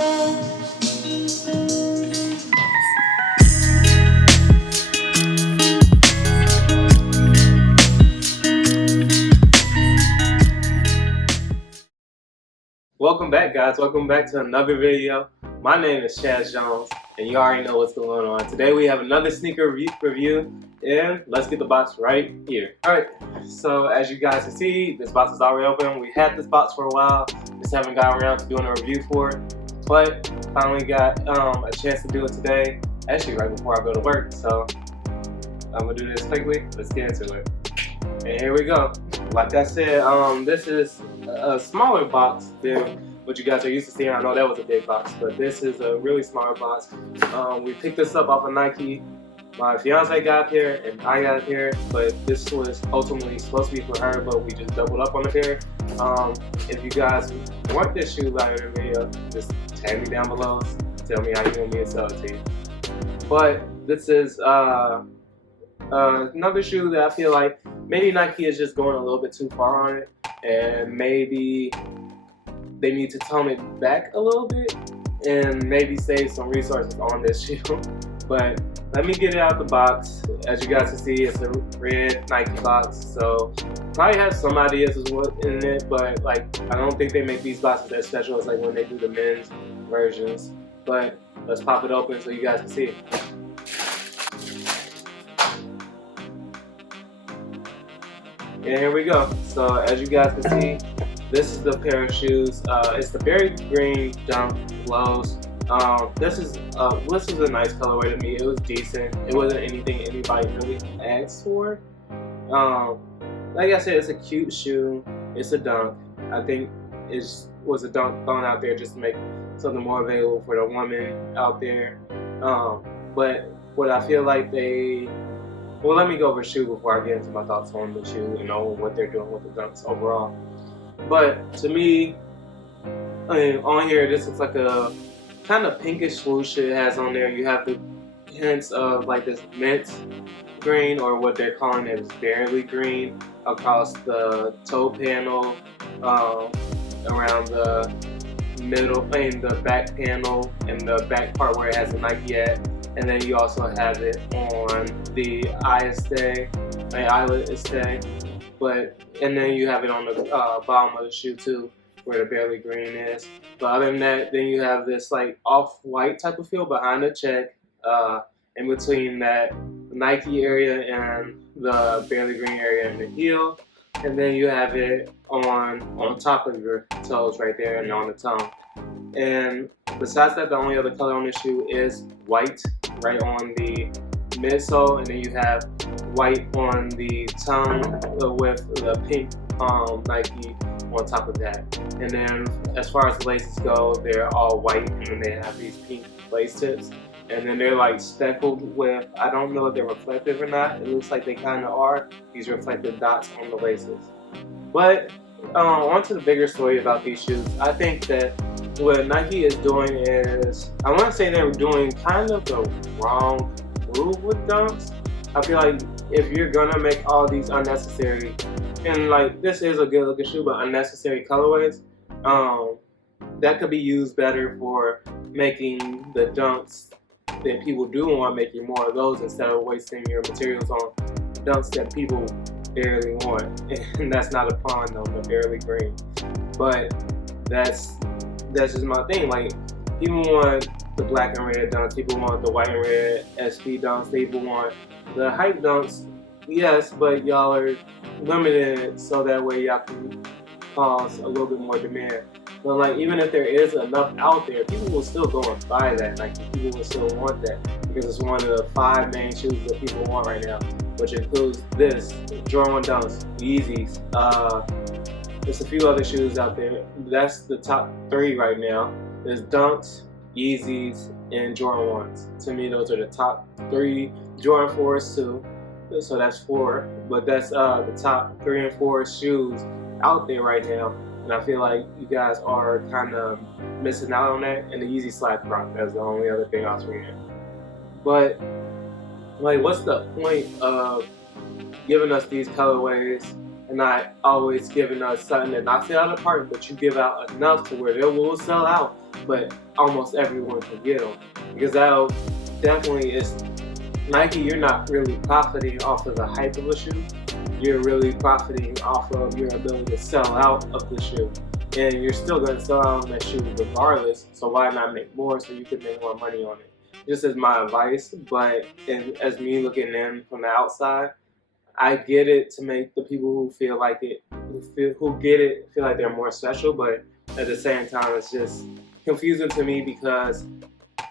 Welcome back, guys. Welcome back to another video. My name is Chaz Jones, and you already know what's going on. Today we have another sneaker review, and let's get the box right here. Alright, so as you guys can see, this box is already open. We had this box for a while, just haven't gotten around to doing a review for it, but finally got a chance to do it today, actually right before I go to work. So I'm gonna do this quickly. Let's get into it. And here we go. Like I said, this is a smaller box than what you guys are used to seeing. I know that was a big box, but this is a really smaller box. We picked this up off of Nike. My fiance got a pair and I got a pair, but this was ultimately supposed to be for her, but we just doubled up on the pair. If you guys want this shoe later in the video, just tag me down below. Tell me how you want me to sell it to you. But this is another shoe that I feel like maybe Nike is just going a little bit too far on it, and maybe they need to tone it back a little bit and maybe save some resources on this shoe. But let me get it out the box. As you guys can see, it's a red Nike box, so probably have some ideas as well in it, but like I don't think they make these boxes as special as like when they do the men's versions. But let's pop it open so you guys can see it. And here we go. So as you guys can see, this is the pair of shoes. It's the berry green Dunk Lows. This is a nice colorway to me. It was decent. It wasn't anything anybody really asked for. Like I said, it's a cute shoe. It's a dunk. I think it was a dunk thrown out there just to make something more available for the woman out there. But what I feel like well, let me go over the shoe before I get into my thoughts on the shoe and on what they're doing with the dunks overall. But to me, I mean, on here, this looks like a kind of pinkish swoosh it has on there. You have the hints of like this mint green, or what they're calling it is barely green, across the toe panel, around the middle, the back panel, and the back part where it has the Nike at. And then you also have it on the eyelet stay, and then you have it on the bottom of the shoe too, where the barely green is. But other than that, then you have this like off-white type of feel behind the check, in between that Nike area and the barely green area in the heel, and then you have it on top of your toes right there and on the tongue. And besides that, the only other color on this shoe is white right on the midsole, and then you have white on the tongue with the pink Nike on top of that. And then as far as the laces go, they're all white, and then they have these pink lace tips. And then they're like speckled with, I don't know if they're reflective or not. It looks like they kind of are, these reflective dots on the laces. But on to the bigger story about these shoes. I think that what Nike is doing is, I want to say they're doing kind of the wrong move with dunks. I feel like if you're gonna make all these unnecessary, and like this is a good looking shoe, but unnecessary colorways, that could be used better for making the dunks that people do want, making more of those instead of wasting your materials on dunks that people barely want. And that's not a pun on the barely green, but that's just my thing. Like, people want the black and red dunks, people want the white and red SP dunks, people want the hype dunks, yes, but y'all are limited so that way y'all can cause a little bit more demand. But like, even if there is enough out there, people will still go and buy that. Like, people will still want that because it's one of the 5 main shoes that people want right now, which includes this, Jordan 1 Dunks, Yeezys, there's a few other shoes out there. That's the top 3 right now. There's Dunks, Yeezys, and Jordan 1s. To me, those are the top 3. Jordan 4s too, so that's 4. But that's the top 3 and 4 shoes out there right now. And I feel like you guys are kind of missing out on that. And the Yeezy Slide Prop, that's the only other thing I was reading. But like, what's the point of giving us these colorways and not always giving us something that knocks it out of the park, but you give out enough to where they will sell out but almost everyone can get them. Because that definitely is Nike. You're not really profiting off of the hype of a shoe. You're really profiting off of your ability to sell out of the shoe. And you're still going to sell out on that shoe regardless, so why not make more so you can make more money on it? Just as my advice, but as me looking in from the outside, I get it to make the people who feel like it, who get it, feel like they're more special, but at the same time, it's just confusing to me because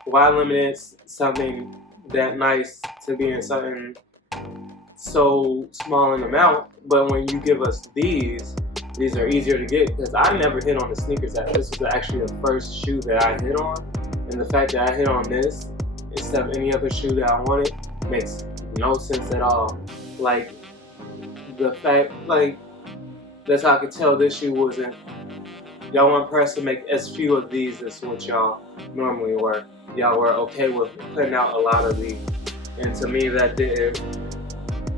why limit something that nice to being something so small in amount? But when you give us these are easier to get because I never hit on the sneakers app. This was actually the first shoe that I hit on, and the fact that I hit on this instead of any other shoe that I wanted makes no sense at all. Like the fact, like that's how I could tell this shoe wasn't. Y'all weren't pressed to make as few of these as what y'all normally were. Y'all were okay with putting out a lot of these, and to me that didn't.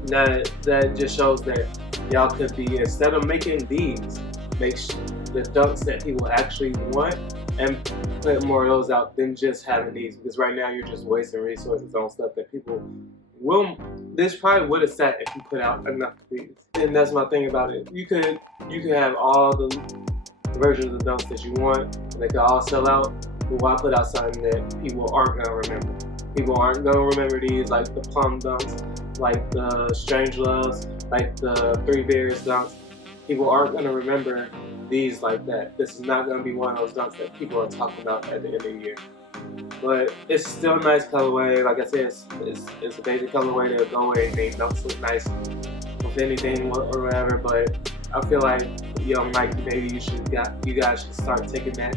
That just shows that y'all could be, instead of making these, make the dunks that people actually want and put more of those out than just having these. Because right now you're just wasting resources on stuff that people will. This probably would have sat if you put out enough of these. And that's my thing about it. You could have all the versions of dunks that you want. They could all sell out. But why put out something that people aren't gonna remember? People aren't gonna remember these, like the plum dunks, like the Strange Loves, like the Three Bears dunks. People aren't going to remember these like that. This is not going to be one of those dunks that people are talking about at the end of the year. But it's still a nice colorway. Like I said, it's a basic colorway to go away and make dunks look nice with anything or whatever. But I feel like, Nike, maybe you guys should start taking that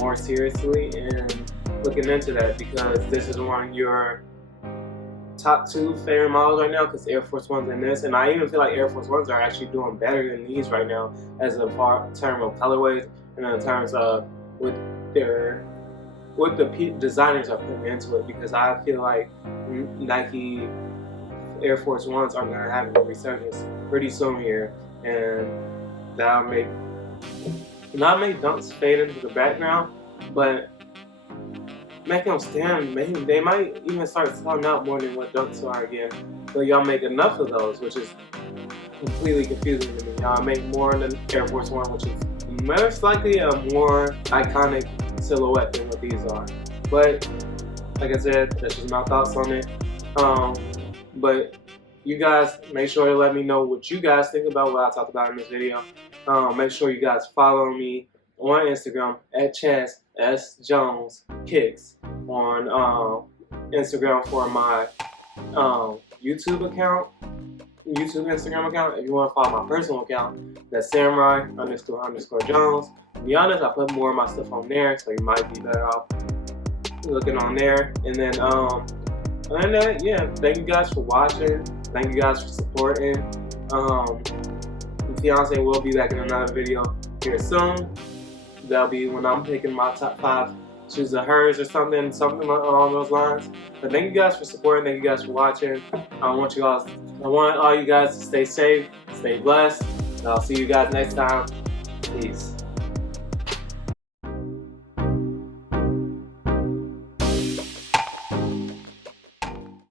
more seriously and looking into that, because this is one of your top 2 favorite models right now, because Air Force Ones and this, and I even feel like Air Force Ones are actually doing better than these right now as a term of colorways and in terms of what the designers are putting into it, because I feel like Nike Air Force Ones are going to have a resurgence pretty soon here, and that'll not make dunks fade into the background, but make them stand. Maybe they might even start selling out more than what dunks are again. But y'all make enough of those, which is completely confusing to me. Y'all make more than Air Force One, which is most likely a more iconic silhouette than what these are. But like I said, that's just my thoughts on it. But you guys make sure to let me know what you guys think about what I talked about in this video. Make sure you guys follow me on Instagram at Chaz S. Jones Kicks on Instagram for my YouTube Instagram account. If you want to follow my personal account, that's samurai__Jones. To be honest, I put more of my stuff on there, so you might be better off looking on there. And then other than that, yeah, thank you guys for watching. Thank you guys for supporting. Fiance will be back in another video here soon. That'll be when I'm picking my top 5 shoes of hers or something along those lines. But thank you guys for supporting. Thank you guys for watching. I want all you guys to stay safe, stay blessed, and I'll see you guys next time. Peace.